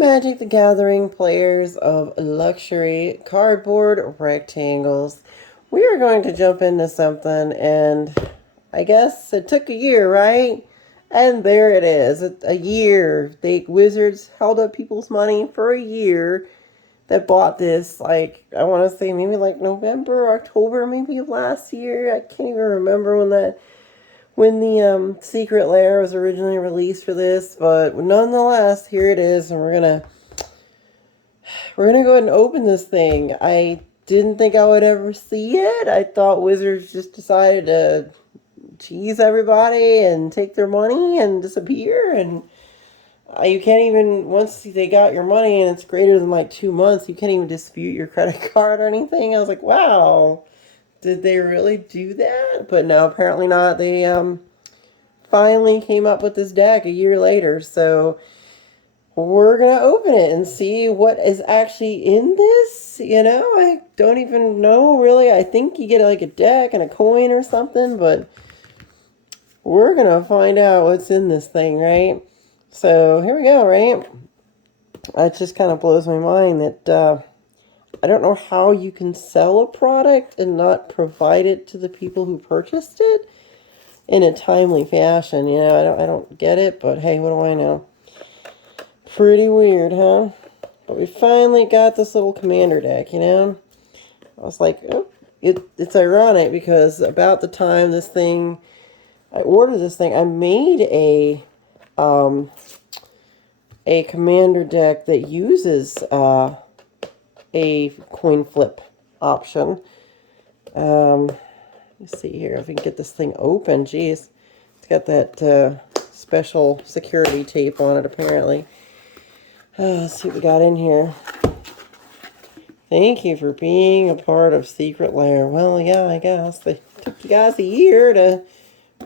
Magic the Gathering players of luxury cardboard rectangles. We are going to jump into something, and I guess it took a year, right? And there it is, a year. The Wizards held up people's money for a year that bought this, like, I want to say maybe like November, October, maybe of last year. I can't even remember when the secret lair was originally released for this, but nonetheless, here it is, and we're gonna go ahead and open this thing. I didn't think I would ever see it. I thought Wizards just decided to tease everybody and take their money and disappear, and you can't even, once they got your money and it's greater than like 2 months, you can't even dispute your credit card or anything. I was like, wow, did they really do that? But no, apparently not. They finally came up with this deck a year later, so we're gonna open it and see what is actually in this. I don't even know really. I think you get like a deck and a coin or something, but we're gonna find out what's in this thing, right? So here we go, right? It just kind of blows my mind that I don't know how you can sell a product and not provide it to the people who purchased it in a timely fashion. I don't get it, but hey, what do I know? Pretty weird, huh? But we finally got this little commander deck. I was like, oh, it's ironic because about the time I ordered this thing, I made a commander deck that uses a coin flip option. Let's see here if we can get this thing open. Jeez, it's got that special security tape on it apparently. Let's see what we got in here. Thank you for being a part of Secret Lair. Well, yeah, I guess they took you guys a year to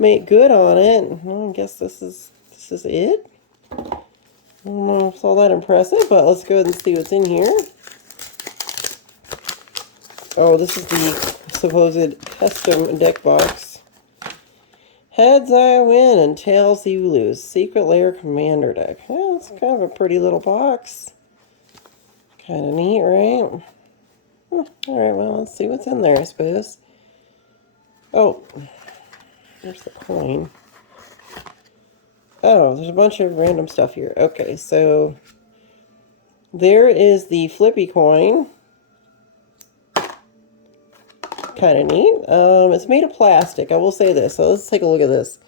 make good on it. Well, I guess this is it. I don't know if it's all that impressive, but let's go ahead and see what's in here. Oh, this is the supposed custom deck box. Heads I win and tails you lose. Secret Lair Commander deck. Well, it's kind of a pretty little box. Kind of neat, right? Alright, well, let's see what's in there, I suppose. Oh, there's the coin. Oh, there's a bunch of random stuff here. Okay, so there is the flippy coin. Kind of neat. It's made of plastic, I will say this. So let's take a look at this.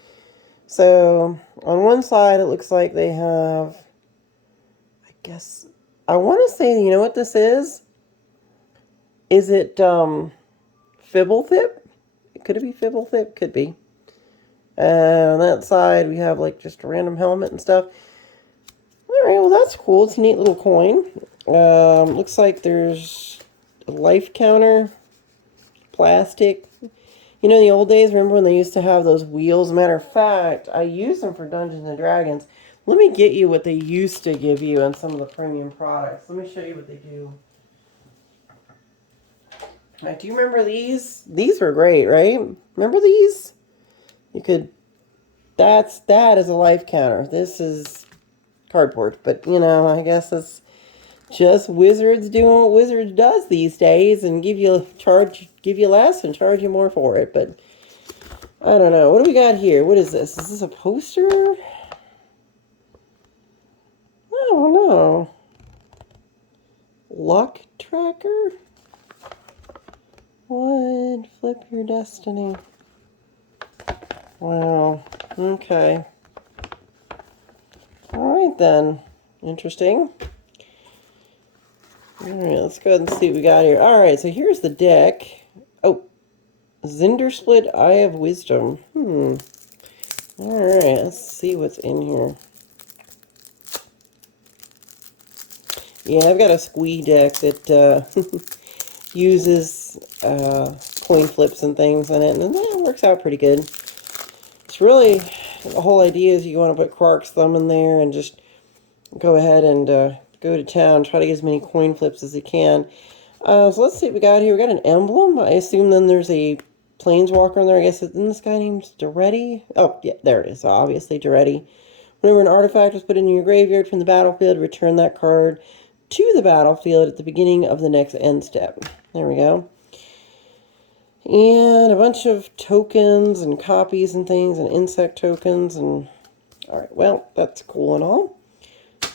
So on one side, it looks like they have, I guess, I want to say, you know what this is? Is it Fibblethip? Could it be Fibblethip? Could be. On that side, we have like just a random helmet and stuff. Alright, well that's cool. It's a neat little coin. Looks like there's a life counter. Plastic. In the old days, remember when they used to have those wheels? Matter of fact, I used them for Dungeons and Dragons. Let me get you what they used to give you on some of the premium products. Let me show you what they do. Now, do you remember these? These were great, right? Remember these? That is a life counter. This is cardboard, but I guess it's just Wizards doing what Wizards does these days and give you less and charge you more for it. But I don't know. What do we got here? What is this? Is this a poster? I don't know. Luck tracker? What? Flip your destiny. Wow. Okay. Alright then. Interesting. Alright, let's go ahead and see what we got here. Alright, so here's the deck. Oh. Zndrsplt Eye of Wisdom. Alright, let's see what's in here. Yeah, I've got a squee deck that uses coin flips and things in it, and that works out pretty good. It's really, the whole idea is you want to put Quark's Thumb in there and just go ahead and go to town, try to get as many coin flips as you can. So let's see what we got here. We got an emblem. I assume then there's a planeswalker in there. I guess, isn't this guy named Daretti? Oh, yeah, there it is. Obviously, Daretti. Whenever an artifact is put into your graveyard from the battlefield, return that card to the battlefield at the beginning of the next end step. There we go. And a bunch of tokens and copies and things and insect tokens. And all right, well, that's cool and all.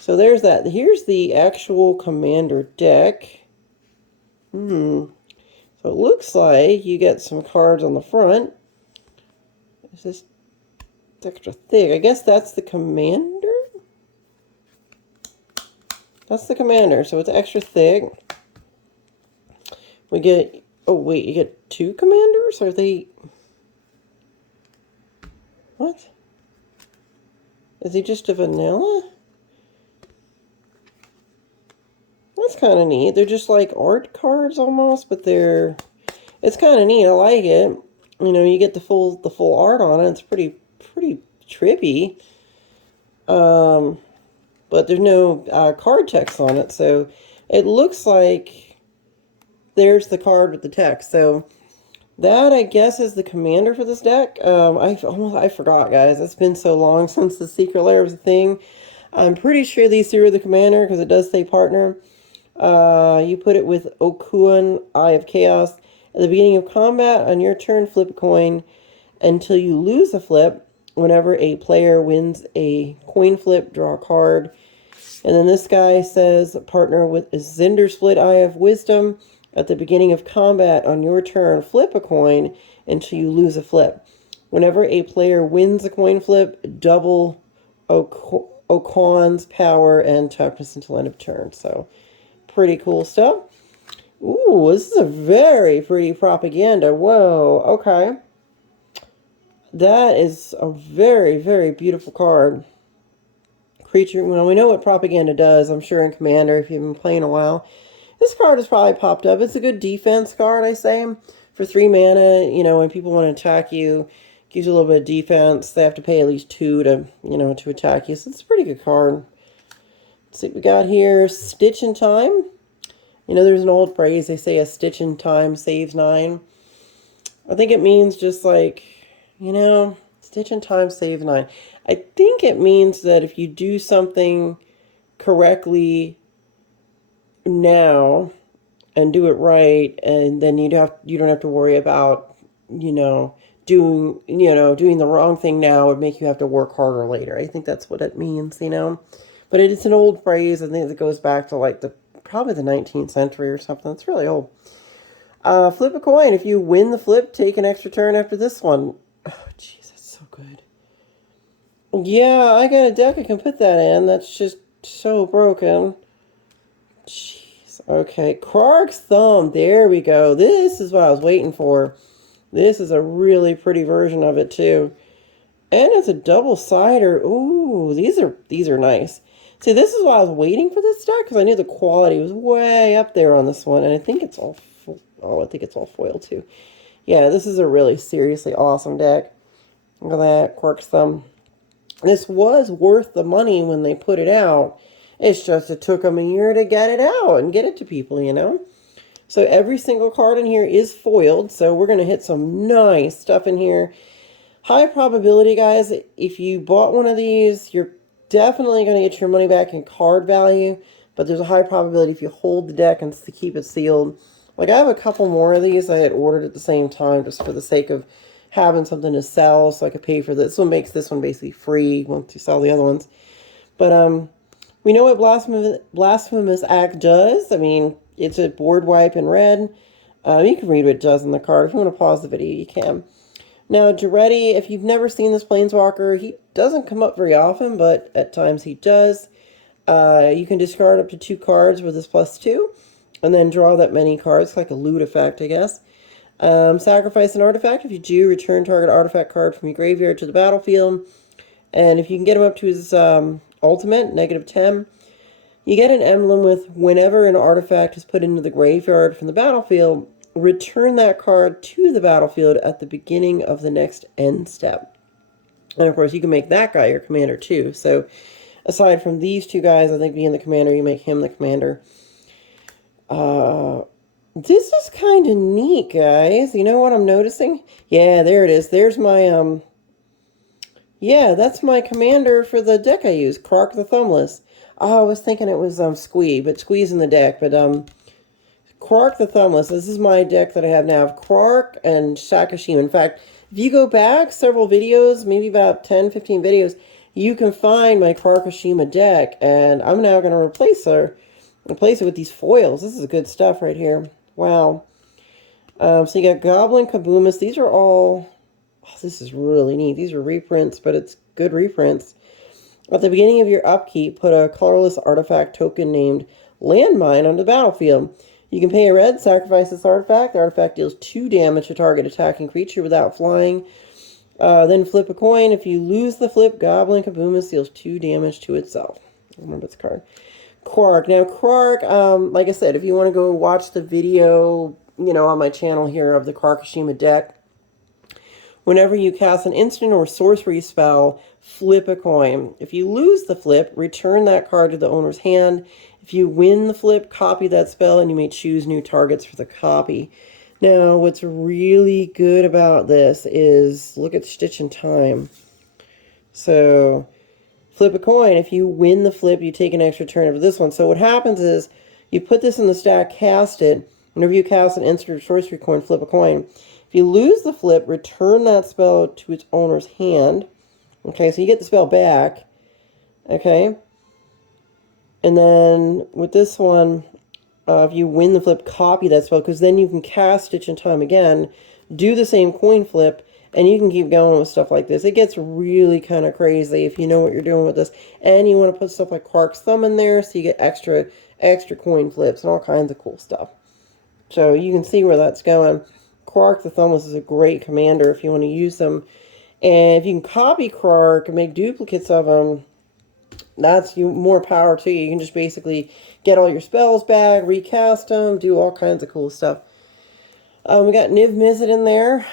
So there's that. Here's the actual commander deck. So it looks like you get some cards on the front. Is this extra thick? I guess that's the commander? That's the commander, so it's extra thick. We get, oh wait, you get 2 commanders? Are they, what? Is he just a vanilla? That's kind of neat. They're just like art cards almost, but they're, it's kind of neat. I like it. You know, you get the full art on it. It's pretty trippy. But there's no card text on it, so it looks like there's the card with the text. So that, I guess, is the commander for this deck. I forgot, guys. It's been so long since the Secret Lair was a thing. I'm pretty sure these 2 are the commander because it does say partner. You put it with Okuan, Eye of Chaos. At the beginning of combat, on your turn, flip a coin until you lose a flip. Whenever a player wins a coin flip, draw a card. And then this guy says partner with Zndrsplt, Eye of Wisdom. At the beginning of combat, on your turn, flip a coin until you lose a flip. Whenever a player wins a coin flip, double Okuan's power and toughness until end of turn. So, pretty cool stuff. Ooh, this is a very pretty propaganda. Whoa, okay. That is a very beautiful card. Creature, well, we know what propaganda does, I'm sure, in Commander, if you've been playing a while. This card has probably popped up. It's a good defense card, I say. For 3 mana, you know, when people want to attack you, gives you a little bit of defense. They have to pay at least 2 to, you know, to attack you. So it's a pretty good card. Let's see what we got here. Stitch in Time. You know, there's an old phrase, they say a stitch in time saves 9. I think it means just like, you know, stitch in time saves 9. I think it means that if you do something correctly now and do it right, and then you don't have to worry about, doing the wrong thing now would make you have to work harder later. I think that's what it means, you know. But it's an old phrase. I think it goes back to like probably the 19th century or something. It's really old. Flip a coin. If you win the flip, take an extra turn after this one. Oh, jeez, that's so good. Yeah, I got a deck I can put that in. That's just so broken. Jeez. Okay, Krark's Thumb. There we go. This is what I was waiting for. This is a really pretty version of it too. And it's a double-sider. Ooh, these are nice. See, this is why I was waiting for this deck, because I knew the quality was way up there on this one. And I think it's all, I think it's all foil too. Yeah, this is a really seriously awesome deck. Look at that, Krark's Thumb. This was worth the money when they put it out. It's just it took them a year to get it out and get it to people, you know. So every single card in here is foiled. So we're going to hit some nice stuff in here. High probability, guys. If you bought one of these, you're definitely going to get your money back in card value. But there's a high probability if you hold the deck and keep it sealed. Like I have a couple more of these I had ordered at the same time just for the sake of having something to sell so I could pay for this. This one makes this one basically free once you sell the other ones. But we know what Blasphemous Act does. I mean, it's a board wipe in red. You can read what it does on the card. If you want to pause the video, you can. Now, Jaretti, if you've never seen this Planeswalker, he doesn't come up very often, but at times he does. You can discard up to 2 cards with this +2, and then draw that many cards, like a loot effect, I guess. Sacrifice an artifact. If you do, return target artifact card from your graveyard to the battlefield. And if you can get him up to his ultimate, -10, you get an emblem with whenever an artifact is put into the graveyard from the battlefield, return that card to the battlefield at the beginning of the next end step. And of course, you can make that guy your commander too. So aside from these 2 guys, I think being the commander, you make him the commander. This is kind of neat, guys. You know what I'm noticing? Yeah, there it is. There's my, Yeah, that's my commander for the deck I use, Krark the Thumbless. Oh, I was thinking it was Squee, but Squee's in the deck. But Krark the Thumbless. This is my deck that I have now of Krark and Sakashima. In fact, if you go back several videos, maybe about 10, 15 videos, you can find my Krarkashima deck, and I'm now going to replace it with these foils. This is good stuff right here. Wow. So you got Goblin Kaboomas. These are all... Oh, this is really neat. These are reprints, but it's good reprints. At the beginning of your upkeep, put a colorless artifact token named Landmine on the battlefield. You can pay a red, sacrifice this artifact. The artifact deals 2 damage to target attacking creature without flying. Then flip a coin. If you lose the flip, Goblin Kaboomas deals 2 damage to itself. Remember this card. Krark. Now, Krark, like I said, if you want to go watch the video, on my channel here of the Krarkashima deck, whenever you cast an instant or sorcery spell, flip a coin. If you lose the flip, return that card to the owner's hand. If you win the flip, copy that spell, and you may choose new targets for the copy. Now, what's really good about this is, look at Stitch in Time. So, flip a coin. If you win the flip, you take an extra turn of this one. So what happens is, you put this in the stack, cast it. Whenever you cast an instant or sorcery coin, flip a coin. If you lose the flip, return that spell to its owner's hand. Okay, so you get the spell back. Okay. And then with this one, if you win the flip, copy that spell, because then you can cast Stitch in Time again, do the same coin flip, and you can keep going with stuff like this. It gets really kind of crazy if you know what you're doing with this. And you want to put stuff like Krark's Thumb in there, so you get extra coin flips and all kinds of cool stuff. So you can see where that's going. Krark the Thumbless is a great commander if you want to use them. And if you can copy Krark and make duplicates of them, that's more power to you. You can just basically get all your spells back, recast them, do all kinds of cool stuff. We got Niv Mizzet in there.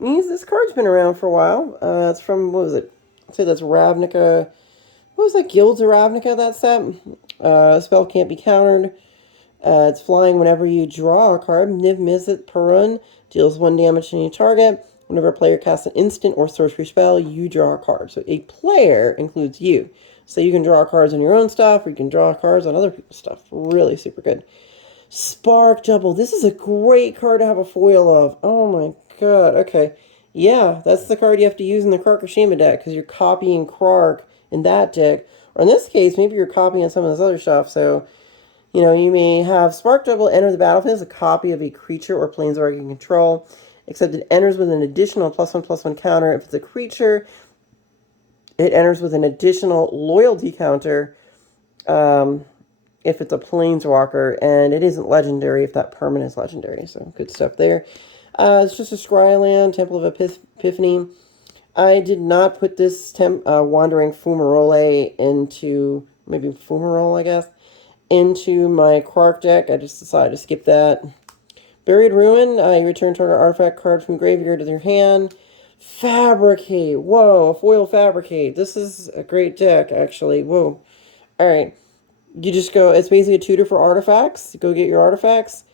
This card's been around for a while. It's from, what was it? I'd say that's Ravnica. What was that? Guilds of Ravnica, that set? Spell can't be countered. It's flying whenever you draw a card. Niv Mizzet Perun deals 1 damage to any target. Whenever a player casts an instant or sorcery spell, you draw a card. So a player includes you. So you can draw cards on your own stuff, or you can draw cards on other people's stuff. Really super good. Spark Double. This is a great card to have a foil of. Oh my god. Okay. Yeah, that's the card you have to use in the Krarkashima deck, because you're copying Krark in that deck. Or in this case, maybe you're copying some of this other stuff. So, you may have Spark Double enter the battlefield as a copy of a creature or planeswalker you control, except it enters with an additional +1/+1 counter. If it's a creature, it enters with an additional loyalty counter if it's a planeswalker, and it isn't legendary if that permanent is legendary. So good stuff there. It's just a Scryland, Temple of Epiphany. I did not put this Wandering Fumarole into, maybe Fumarole, I guess, into my Krark deck. I just decided to skip that. Buried Ruin, you return target artifact card from graveyard to your hand. Fabricate. Whoa, a foil Fabricate. This is a great deck, actually. Whoa. Alright. You just go, it's basically a tutor for artifacts. Go get your artifacts.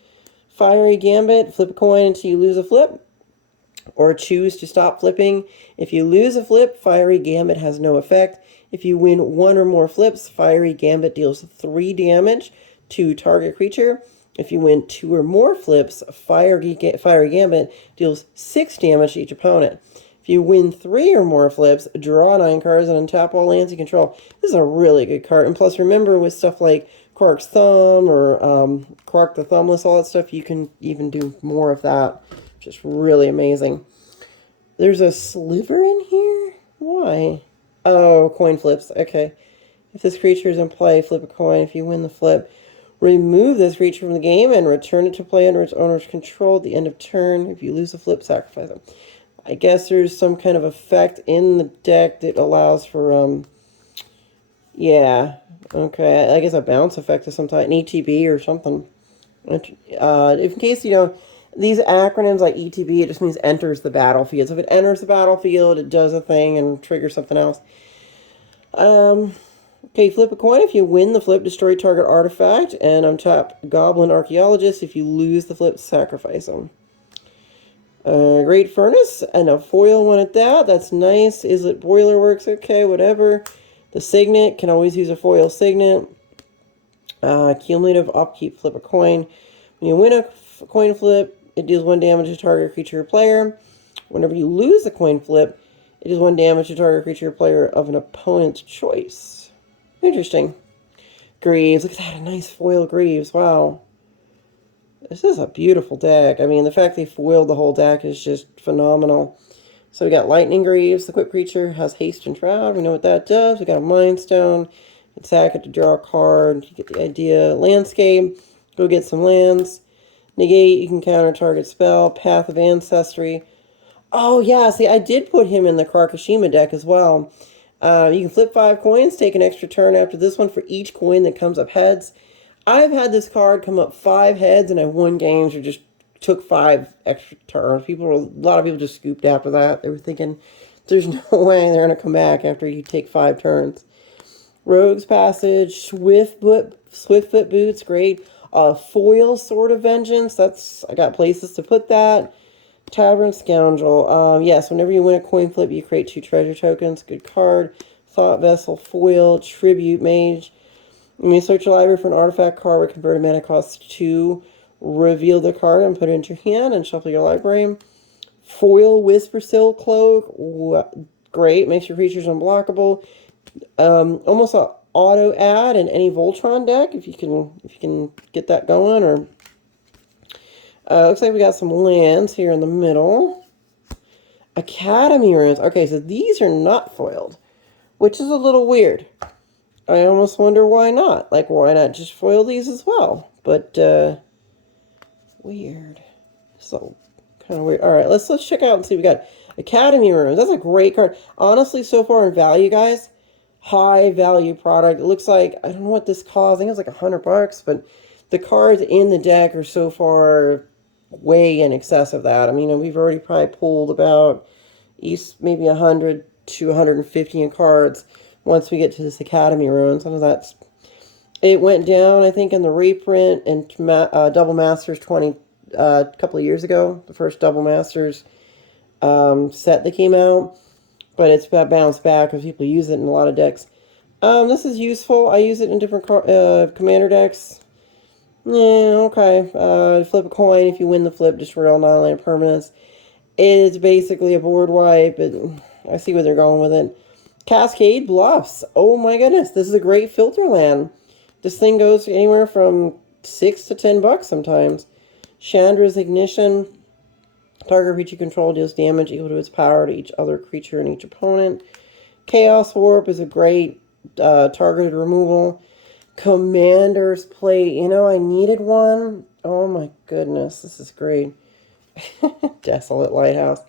Fiery Gambit, flip a coin until you lose a flip, or choose to stop flipping. If you lose a flip, Fiery Gambit has no effect. If you win 1 or more flips, Fiery Gambit deals 3 damage to target creature. If you win 2 or more flips, Fiery Gambit deals 6 damage to each opponent. If you win 3 or more flips, draw 9 cards and untap all lands you control. This is a really good card. And plus, remember, with stuff like Krark's Thumb or Krark the Thumbless, all that stuff, you can even do more of that. Just really amazing. There's a sliver in here? Why? Oh, coin flips. Okay. If this creature is in play, flip a coin. If you win the flip, remove this creature from the game and return it to play under its owner's control at the end of turn. If you lose the flip, sacrifice them. I guess there's some kind of effect in the deck that allows for, yeah. Okay, I guess a bounce effect of some type, an ETB or something. In case, these acronyms like ETB, it just means enters the battlefield. So if it enters the battlefield, it does a thing and triggers something else. Okay, flip a coin. If you win the flip, destroy target artifact and untap Goblin Archaeologist. If you lose the flip, sacrifice them. Great Furnace and a foil one at that. That's nice. Is it Boiler Works? Okay, whatever. The Signet, can always use a foil Signet. Cumulative Upkeep, flip a coin. When you win a coin flip, it deals 1 damage to target creature or player. Whenever you lose a coin flip, it deals 1 damage to target creature or player of an opponent's choice. Interesting. Greaves, look at that, a nice foil Greaves, wow. This is a beautiful deck. I mean, the fact they foiled the whole deck is just phenomenal. So we got Lightning Greaves. The equipped creature has haste and shroud. We know what that does. We got a Mind Stone. Attack it to draw a card. You get the idea. Landscape. Go get some lands. Negate. You can counter target spell. Path of Ancestry. Oh, yeah. See, I did put him in the Krakashima deck as well. You can flip 5 coins. Take an extra turn after this one for each coin that comes up heads. I've had this card come up 5 heads, and I won games or just took 5 extra turns. A lot of people just scooped after that. They were thinking, there's no way they're going to come back after you take 5 turns. Rogue's Passage, Swiftfoot Boots, great. Foil Sword of Vengeance, I got places to put that. Tavern Scoundrel, yes, whenever you win a coin flip, you create 2 treasure tokens. Good card. Thought Vessel, Foil, Tribute Mage. When you search your library for an artifact card with converted mana cost 2, reveal the card and put it into your hand and shuffle your library. Foil Whispersill Cloak, great, makes your creatures unblockable. Almost an auto add in any Voltron deck if you can get that going. Or looks like we got some lands here in the middle. Academy Ruins. Okay, so these are not foiled, which is a little weird. I almost wonder why not. Like, why not just foil these as well? But, weird. So, kind of weird. Alright, let's check out and see. We got Academy Ruins. That's a great card. Honestly, so far in value, guys, high value product. It looks like, I don't know what this costs. I think it's like $100, but the cards in the deck are so far way in excess of that. I mean, we've already probably pulled about maybe 100 to 150 in cards once we get to this Academy Ruins. Some of that's, it went down, I think, in the reprint and Double Masters 20 a couple of years ago, the first Double Masters set that came out, but it's bounced back because people use it in a lot of decks. This is useful. I use it in different commander decks. Yeah, okay. Flip a coin. If you win the flip, destroy all non-land permanents. It's basically a board wipe, but I see where they're going with it. Cascade Bluffs. Oh my goodness, this is a great filter land. This thing goes anywhere from $6 to $10 sometimes. Chandra's Ignition. Target creature control deals damage equal to its power to each other creature and each opponent. Chaos Warp is a great targeted removal. Commander's Plate. You know, I needed one. Oh my goodness, this is great. Desolate Lighthouse.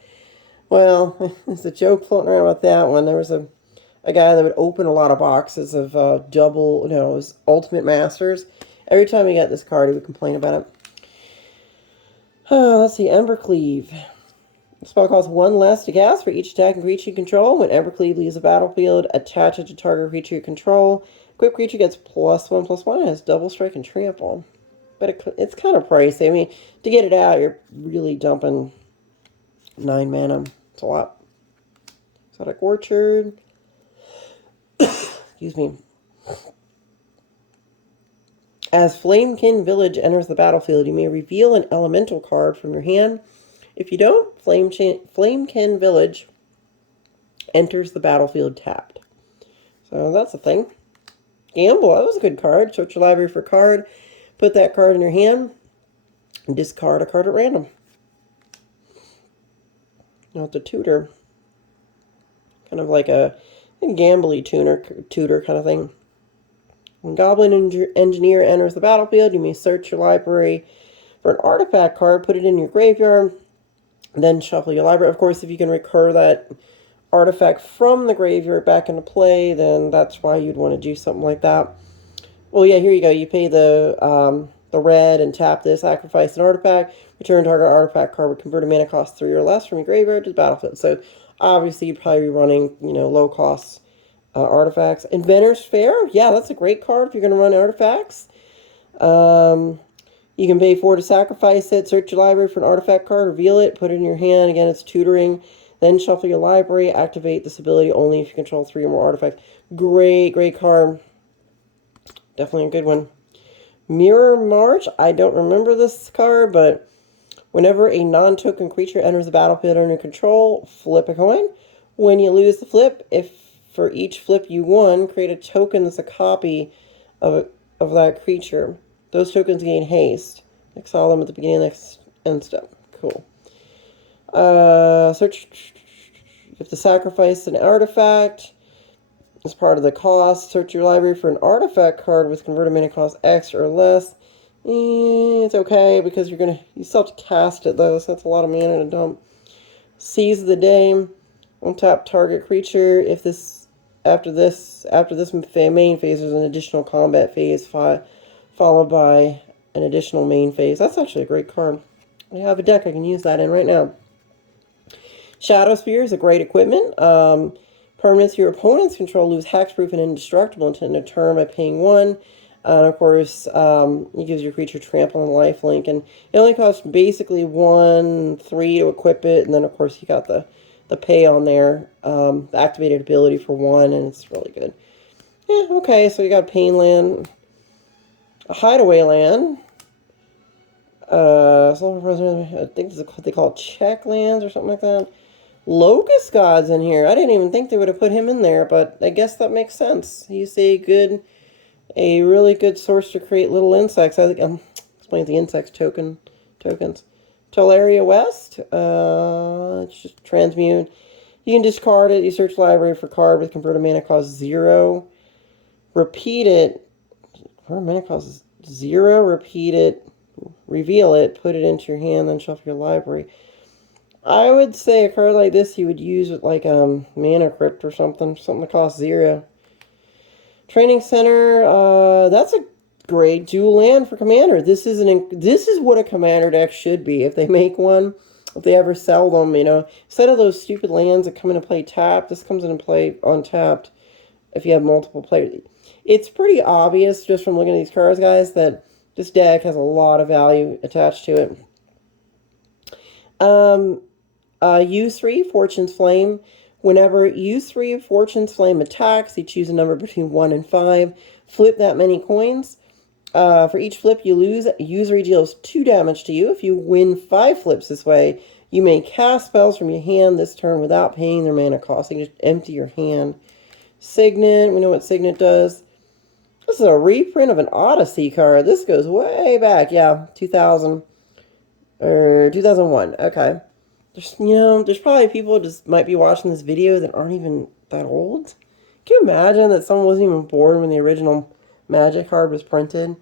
Well, there's a joke floating around about that one. There was a guy that would open a lot of boxes of it was Ultimate Masters. Every time he got this card, he would complain about it. Let's see, Embercleave. The spell costs 1 less to cast for each attacking creature you control. When Embercleave leaves the battlefield, attach it to target creature you control. Equipped creature gets +1/+1 and has double strike and trample. But it's kind of pricey. I mean, to get it out, you're really dumping 9 mana. It's a lot. Exotic Orchard. Excuse me. As Flamekin Village enters the battlefield, you may reveal an elemental card from your hand. If you don't, Flamekin Village enters the battlefield tapped. So that's a thing. Gamble, that was a good card. Search your library for a card. Put that card in your hand. And discard a card at random. Now it's a tutor. Kind of like a gambly tutor kind of thing. When Goblin Engineer enters the battlefield, you may search your library for an artifact card, put it in your graveyard, then shuffle your library. Of course, if you can recur that artifact from the graveyard back into play, then that's why you'd want to do something like that. Well, yeah, here you go. You pay the red and tap this, sacrifice an artifact, return target artifact card with converted mana cost 3 or less from your graveyard to the battlefield. So obviously you'd probably be running, low cost artifacts. Inventor's Fair, yeah, that's a great card if you're going to run artifacts. You can pay 4 to sacrifice it, search your library for an artifact card, reveal it, put it in your hand. Again, it's tutoring. Then shuffle your library, activate this ability only if you control 3 or more artifacts. Great, great card. Definitely a good one. Mirror March. I don't remember this card, but whenever a non-token creature enters the battlefield under control, flip a coin. When you lose the flip, if for each flip you won, create a token that's a copy of that creature. Those tokens gain haste. Exile them at the beginning of the next end step. Cool. Search. You have to sacrifice an artifact as part of the cost. Search your library for an artifact card with converted mana cost X or less. It's okay because you still have to cast it though, so that's a lot of mana to dump. Seize the Day. Untap target creature. If this after this main phase, there's an additional combat phase followed by an additional main phase. That's actually a great card. I have a deck I can use that in right now. Shadow Spear is a great equipment. Permanents your opponents control lose hexproof and indestructible until a turn by paying 1. And of course, it gives your creature trample and lifelink. And it only costs basically 1/3 to equip it. And then, of course, you got the pay on there. The activated ability for 1, and it's really good. Yeah, okay, so you got Pain Land. A Hideaway Land. I think this is what they call check lands or something like that. Locust God's in here. I didn't even think they would have put him in there, but I guess that makes sense. He's a really good source to create little insects. I think I'm explaining the insects tokens. Teleria West. It's just transmute. You can discard it. You search library for card with converted mana cost 0. Repeat it. Converted mana cost 0. Repeat it. Reveal it. Put it into your hand. Then shuffle your library. I would say a card like this you would use with like Mana Crypt or something that costs 0. Training Center, that's a great dual land for Commander. This is what a Commander deck should be if they make one, if they ever sell them, you know. Instead of those stupid lands that come into play tapped, this comes into play untapped if you have multiple players. It's pretty obvious just from looking at these cards, guys, that this deck has a lot of value attached to it. Use 3, Fortune's Flame. Whenever use 3 Fortune's Flame attacks, you choose a number between 1 and 5. Flip that many coins. For each flip you lose, user deals 2 damage to you. If you win 5 flips this way, you may cast spells from your hand this turn without paying their mana cost. You can just empty your hand. Signet, we know what Signet does. This is a reprint of an Odyssey card. This goes way back. Yeah, 2000 or 2001. Okay. There's probably people just might be watching this video that aren't even that old. Can you imagine that someone wasn't even born when the original Magic card was printed?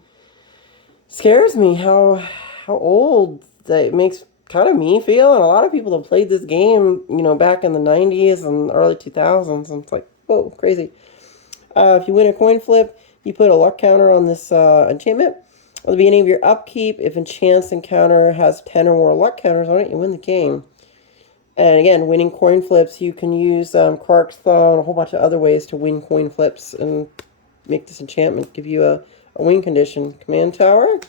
Scares me how old that makes kind of me feel, and a lot of people that played this game, back in the 90s and early 2000s, and it's like, whoa, crazy. If you win a coin flip, you put a luck counter on this enchantment. At the beginning of your upkeep, if enchant's encounter has 10 or more luck counters on it, you win the game. And again, winning coin flips, you can use Krark's Thaw and a whole bunch of other ways to win coin flips and make this enchantment give you a win condition. Command Tower,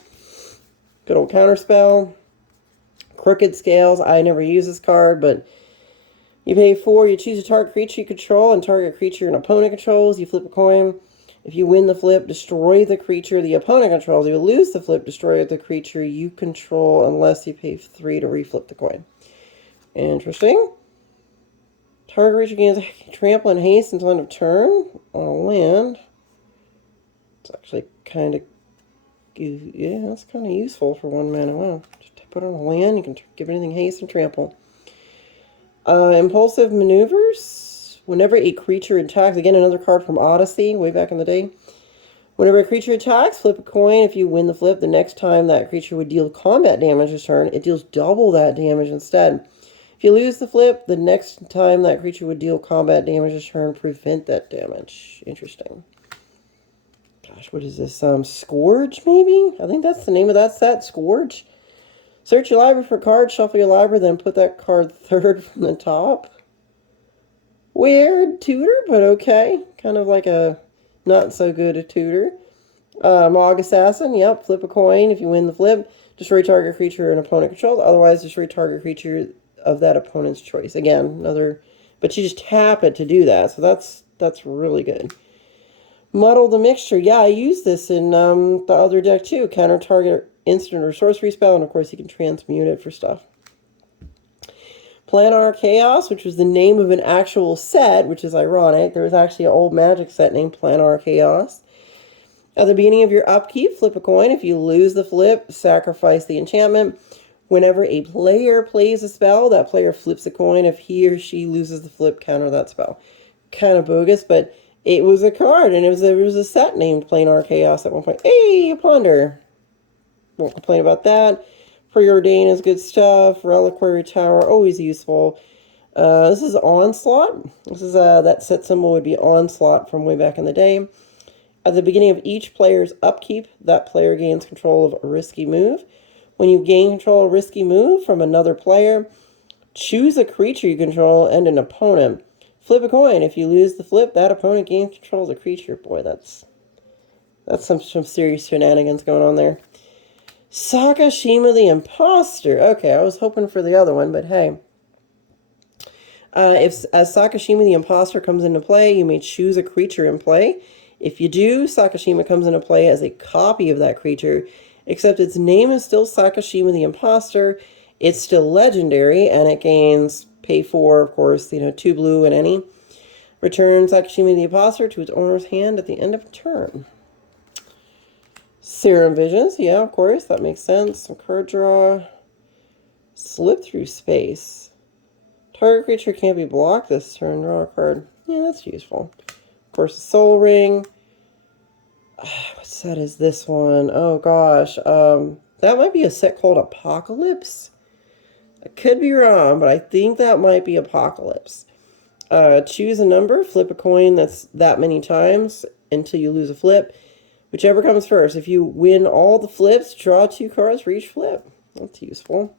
good old counterspell. Crooked Scales, I never use this card, but you pay 4, you choose a target creature you control and target creature an opponent controls, you flip a coin. If you win the flip, destroy the creature the opponent controls. If you lose the flip, destroy the creature you control unless you pay 3 to reflip the coin. Interesting. Target creature gains trample and haste until end of turn on a land. It's actually kind of, yeah, that's kind of useful for 1 mana. Wow. Just put on a land, you can give anything haste and trample. Impulsive Maneuvers. Whenever a creature attacks, again, another card from Odyssey, way back in the day. Whenever a creature attacks, flip a coin. If you win the flip, the next time that creature would deal combat damage this turn, it deals double that damage instead. If you lose the flip, the next time that creature would deal combat damage this turn, prevent that damage. Interesting. Gosh, what is this? Scourge, maybe? I think that's the name of that set, Scourge. Search your library for cards, shuffle your library, then put that card 3rd from the top. Weird tutor, but okay. Kind of like a not so good a tutor. Mog Assassin, yep, flip a coin. If you win the flip, destroy target creature an opponent controls. Otherwise, destroy target creature of that opponent's choice. Again, another, but you just tap it to do that, so that's really good. Muddle the Mixture, yeah, I use this in the other deck too. Counter target instant or sorcery spell, and of course you can transmute it for stuff. Planar Chaos, which was the name of an actual set, which is ironic. There was actually an old Magic set named Planar Chaos. At the beginning of your upkeep, flip a coin. If you lose the flip, sacrifice the enchantment. Whenever a player plays a spell, that player flips a coin. If he or she loses the flip, counter that spell. Kind of bogus, but it was a card, and it was a set named Planar Chaos at one point. Hey, Plunder! Won't complain about that. Preordain is good stuff. Reliquary Tower, always useful. This is Onslaught. This is that set symbol would be Onslaught from way back in the day. At the beginning of each player's upkeep, that player gains control of a risky move. When you gain control of a risky move from another player, choose a creature you control and an opponent. Flip a coin. If you lose the flip, that opponent gains control of the creature. Boy, that's some serious shenanigans going on there. Sakashima the Imposter. Okay, I was hoping for the other one, but hey. As Sakashima the Imposter comes into play, you may choose a creature in play. If you do, Sakashima comes into play as a copy of that creature, except its name is still Sakashima the Imposter. It's still legendary, and it gains pay 4, of course, 2 blue and any. Return Sakashima the Imposter to its owner's hand at the end of a turn. Serum Visions, yeah, of course, that makes sense. Some card draw. Slip through space. Target creature can't be blocked this turn. Draw a card. Yeah, that's useful. Of course, the Soul Ring. What set is this one? Oh, gosh. That might be a set called Apocalypse. I could be wrong, but I think that might be Apocalypse. Choose a number. Flip a coin that's that many times until you lose a flip. Whichever comes first. If you win all the flips, draw 2 cards for each flip. That's useful.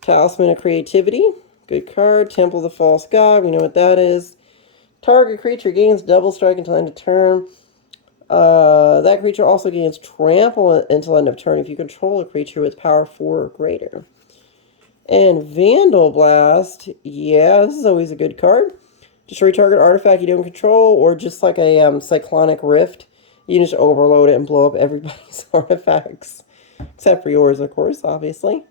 Talisman of Creativity. Good card. Temple of the False God. We know what that is. Target creature gains double strike until end of turn. That creature also gains trample until end of turn if you control a creature with power 4 or greater. And Vandal Blast. Yeah, this is always a good card. Destroy target artifact you don't control, or just like a Cyclonic Rift. You just overload it and blow up everybody's artifacts. Except for yours, of course, obviously.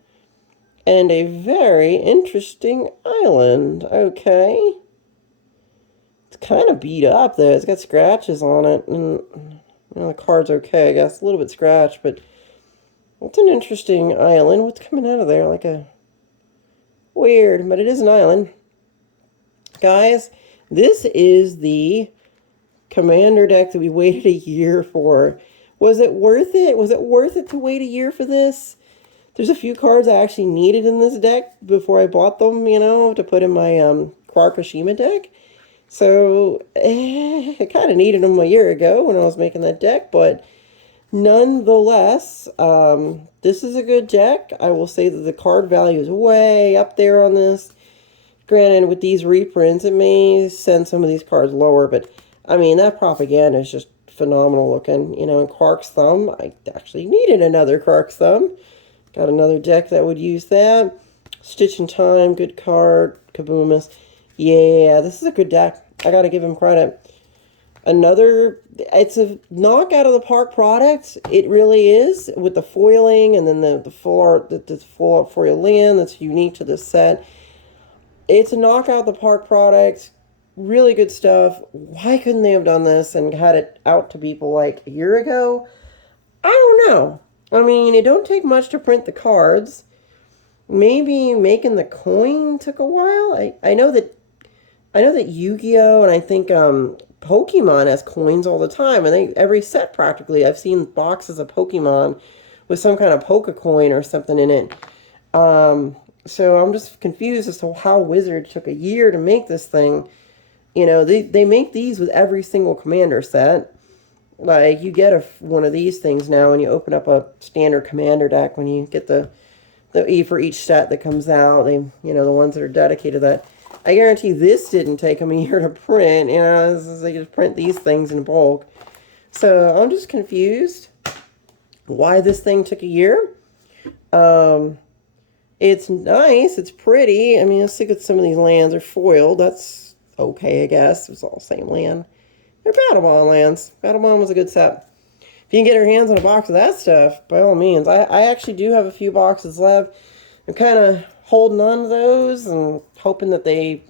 And a very interesting island. Okay. It's kind of beat up, though. It's got scratches on it. And the card's okay, I guess. A little bit scratched, but it's an interesting island. What's coming out of there? Like a... Weird, but it is an island. Guys, this is the Commander deck that we waited a year for. Was it worth it? Was it worth it to wait a year for this? There's a few cards I actually needed in this deck before I bought them, to put in my Krakashima deck. So, I kind of needed them a year ago when I was making that deck, but nonetheless, this is a good deck. I will say that the card value is way up there on this. Granted, with these reprints, it may send some of these cards lower, but I mean, that propaganda is just phenomenal looking. And Quark's Thumb, I actually needed another Quark's Thumb. Got another deck that would use that. Stitch in Time, good card. Kaboomus. Yeah, this is a good deck. I gotta give him credit. It's a knock out of the park product. It really is, with the foiling and then the full art, the full art foil land that's unique to this set. It's a knockout the park product. Really good stuff. Why couldn't they have done this and had it out to people like a year ago? I don't know. I mean, it don't take much to print the cards. Maybe making the coin took a while. I know that Yu-Gi-Oh! And I think Pokemon has coins all the time. And every set practically, I've seen boxes of Pokemon with some kind of Poke coin or something in it. So I'm just confused as to how Wizard took a year to make this thing. They make these with every single Commander set. Like, you get one of these things now when you open up a standard Commander deck, when you get the E for each set that comes out. The ones that are dedicated to that. I guarantee this didn't take them a year to print. They just print these things in bulk. So I'm just confused why this thing took a year. It's nice. It's pretty. I mean, let's look at some of these lands. They're foiled. That's okay, I guess. It's all the same land. They're Battlebond lands. Battlebond was a good set. If you can get your hands on a box of that stuff, by all means. I actually do have a few boxes left. I'm kind of holding on to those and hoping that they,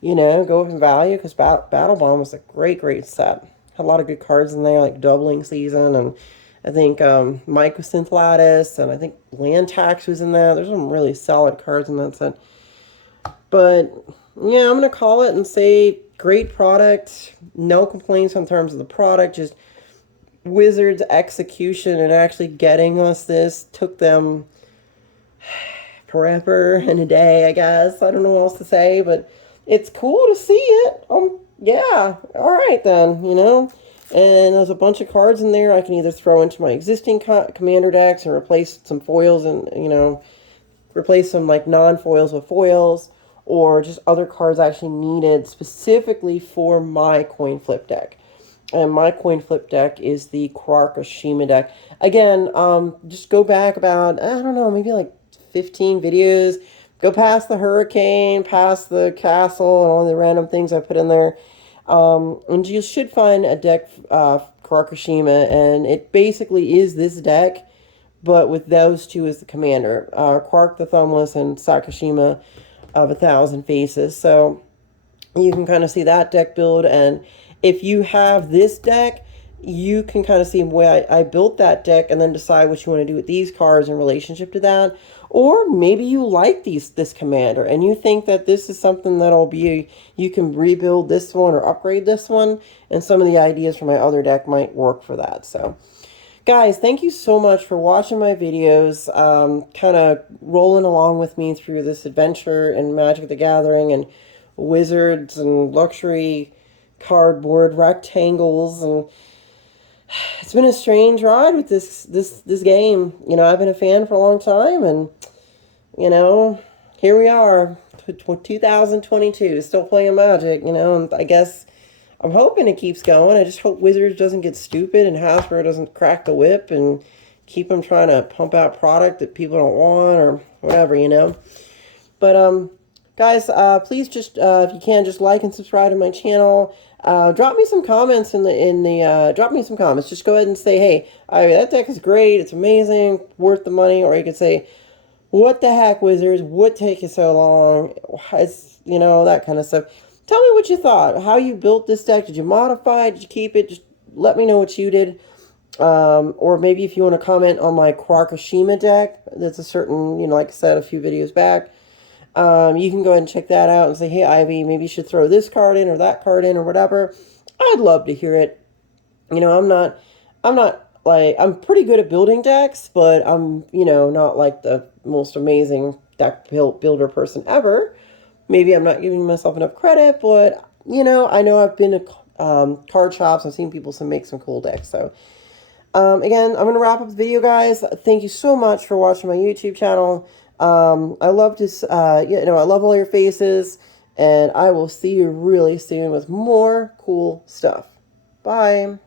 you know, go up in value, because Battlebond was a great set. Had a lot of good cards in there, like Doubling Season, and I think Mycosynth Lattice, and I think Land Tax was in there. There's some really solid cards in that set. But, yeah, I'm going to call it and say great product. No complaints in terms of the product. Just Wizards' execution and actually getting us this took them forever and a day, I guess. I don't know what else to say, but it's cool to see it. Yeah, all right then, you know. And there's a bunch of cards in there I can either throw into my existing commander decks and replace some foils and, you know, replace some like non-foils with foils, or just other cards actually needed specifically for my coin flip deck. And my coin flip deck is the Karakushima deck. Again, just go back about, I don't know, maybe like 15 videos. Go past the hurricane, past the castle, and all the random things I put in there. And you should find a deck, Karakushima, and it basically is this deck, but with those two as the commander. Quark the Thumbless and Sakashima of 1,000 Faces. So you can kind of see that deck build, and if you have this deck, you can kind of see why I built that deck and then decide what you want to do with these cards in relationship to that. Or maybe you like this commander and you think that this is something that'll be, you can rebuild this one or upgrade this one, and some of the ideas from my other deck might work for that. So guys, thank you so much for watching my videos, kind of rolling along with me through this adventure in Magic the Gathering and Wizards and luxury cardboard rectangles. And it's been a strange ride with this game. You know, I've been a fan for a long time, and you know, here we are, 2022, still playing Magic. You know, and I guess I'm hoping it keeps going. I just hope Wizards doesn't get stupid and Hasbro doesn't crack the whip and keep them trying to pump out product that people don't want or whatever, you know. But guys, please just if you can, just like and subscribe to my channel. Drop me some comments drop me some comments. Just go ahead and say, hey, that deck is great, it's amazing, worth the money. Or you could say, what the heck, Wizards, what take you so long? It's, you know, that kind of stuff. Tell me what you thought, how you built this deck. Did you modify it? Did you keep it? Just let me know what you did. Or maybe if you want to comment on my Karakushima deck, that's a certain, you know, like I said a few videos back. You can go ahead and check that out and say, hey, Ivy, maybe you should throw this card in or that card in or whatever. I'd love to hear it. You know, I'm not like, I'm pretty good at building decks, but I'm, you know, not like the most amazing deck builder person ever. Maybe I'm not giving myself enough credit, but, you know I've been to card shops. I've seen people make some cool decks. So, again, I'm going to wrap up the video, guys. Thank you so much for watching my YouTube channel. I love this, you know, I love all your faces, and I will see you really soon with more cool stuff. Bye.